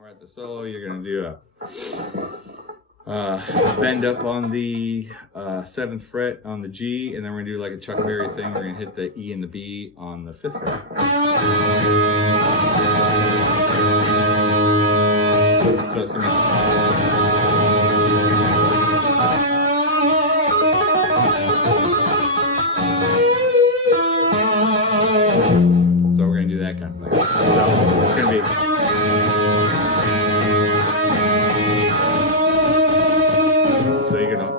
we're at the solo, you're going to do a bend up on the 7th fret on the G, and then we're going to do like a Chuck Berry thing. We're going to hit the E and the B on the 5th fret. So it's going to be... So we're going to do that kind of thing. So it's going to be... So you're going to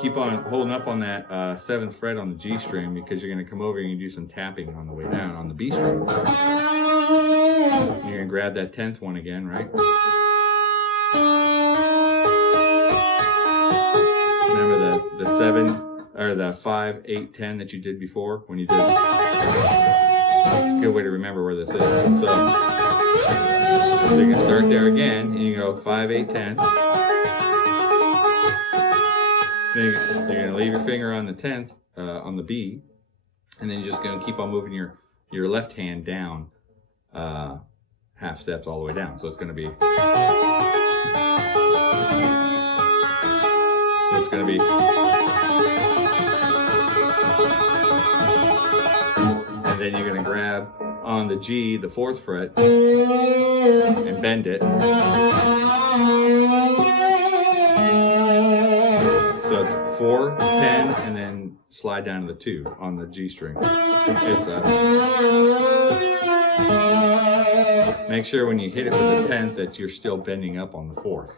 keep on holding up on that 7th fret on the G string, because you're going to come over and you do some tapping on the way down on the B string. You're going to grab that 10th one again, right? Remember the 7 or the 5, 8, 10 that you did before when you did. It's a good way to remember where this is. So you can start there again, and you go 5, 8, 10. Then you're going to leave your finger on the 10th, on the B, and then you're just going to keep on moving your left hand down half steps all the way down. So it's going to be... So it's going to be... And then you're going to grab on the G, the 4th fret, and bend it. So it's 4, 10, and then slide down to the 2 on the G string. It's make sure when you hit it with the 10th that you're still bending up on the 4th.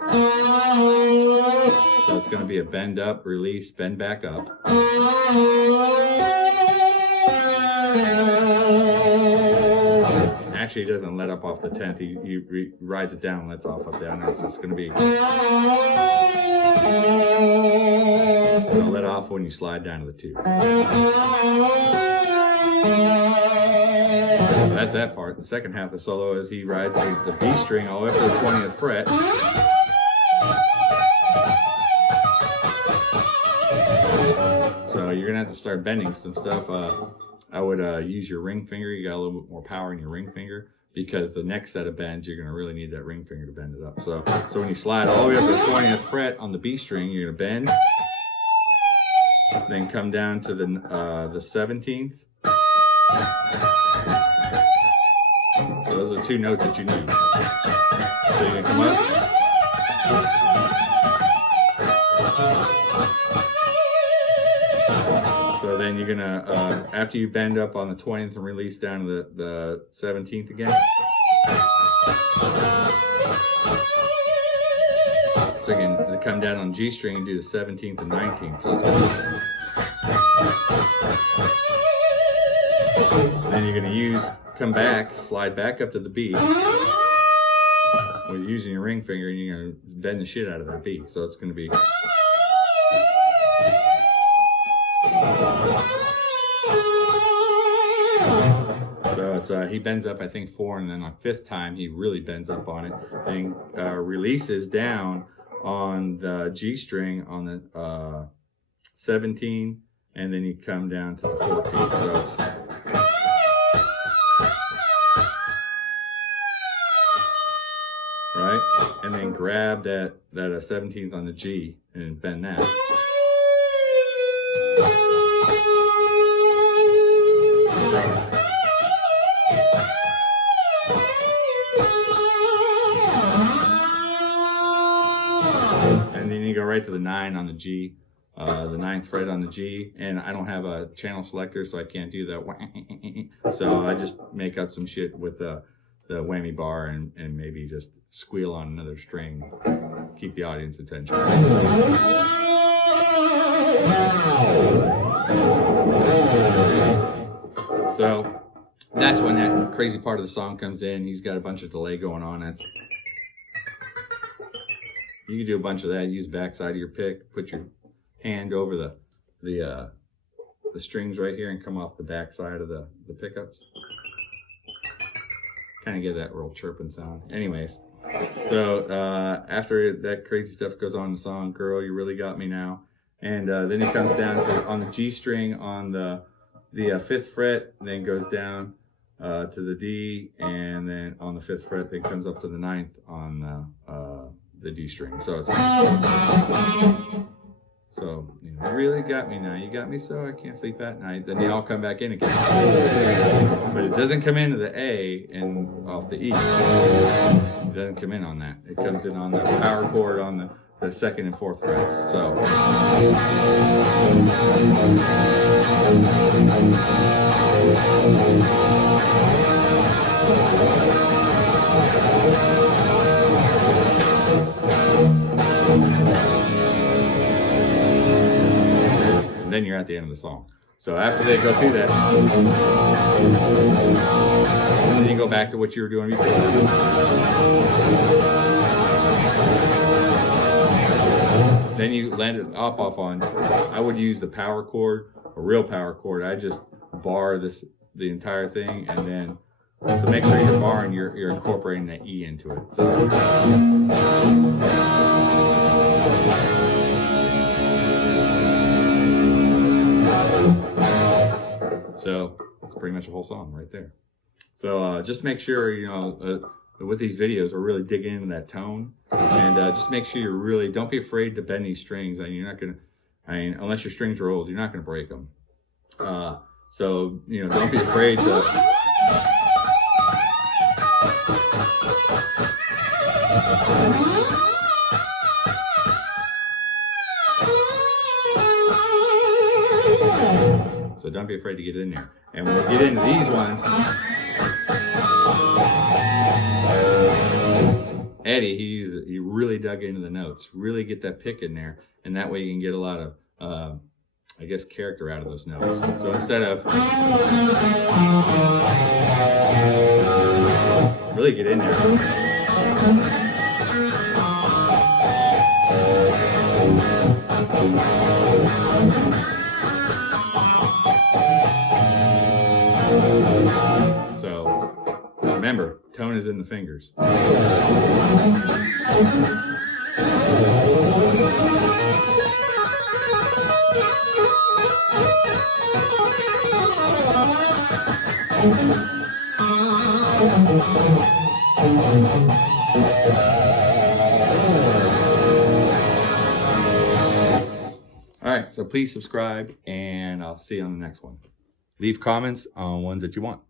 So it's going to be a bend up, release, bend back up. Actually, he doesn't let up off the 10th. He rides it down, lets off up down. So it's going to be... So let off when you slide down to the 2. So that's that part. The second half of the solo is he rides the B string all the way up to the 20th fret. So you're gonna have to start bending some stuff. I would use your ring finger. You got a little bit more power in your ring finger, because the next set of bends you're gonna really need that ring finger to bend it up. So when you slide all the way up to the 20th fret on the B string, you're gonna bend, then come down to the 17th. So those are the 2 notes that you need. So you're gonna come up. So then you're gonna, after you bend up on the 20th and release down to the 17th again. So again, to come down on G string and do the 17th and 19th. So it's gonna then you're gonna come back, slide back up to the B with using your ring finger, and you're gonna bend the shit out of that B. So it's gonna be... So it's he bends up, I think 4, and then on 5th time he really bends up on it, and releases down on the G string on the 17, and then you come down to the 14. So it's... Right? And then grab that 17th on the G and bend that. And then you go right to the 9 on the G, the 9th fret on the G, and I don't have a channel selector, so I can't do that. So I just make up some shit with the whammy bar and maybe just squeal on another string, keep the audience attention. So that's when that crazy part of the song comes in. He's got a bunch of delay going on. You can do a bunch of that. Use backside of your pick. Put your hand over the strings right here and come off the backside of the pickups. Kind of get that real chirping sound. Anyways, so after that crazy stuff goes on in the song, "Girl, You Really Got Me Now," and then it comes down to on the G string on the 5th fret, and then goes down to the D, and then on the 5th fret, it comes up to the 9th on the D string. So it's you know, you really got me now. You got me so I can't sleep at night. Then they all come back in again. But it doesn't come into the A and off the E. It doesn't come in on that. It comes in on the power chord on the 2nd and 4th frets. So and then you're at the end of the song. So after they go through that, then you go back to what you were doing before. Then you land it up off on, I would use the power chord, a real power chord. I just bar the entire thing, and then, so make sure you're barring, you're incorporating that E into it. So that's pretty much a whole song right there. So just make sure, you know, with these videos, we're really digging into that tone, and just make sure don't be afraid to bend these strings. I mean, you're not gonna, unless your strings are old, you're not gonna break them. So, you know, don't be afraid to. So don't be afraid to get in there. And when you get into these ones, Eddie, he really dug into the notes. Really get that pick in there, and that way you can get a lot of, I guess, character out of those notes. So instead of really get in there. So remember, tone is in the fingers. All right, so please subscribe, and I'll see you on the next one. Leave comments on ones that you want.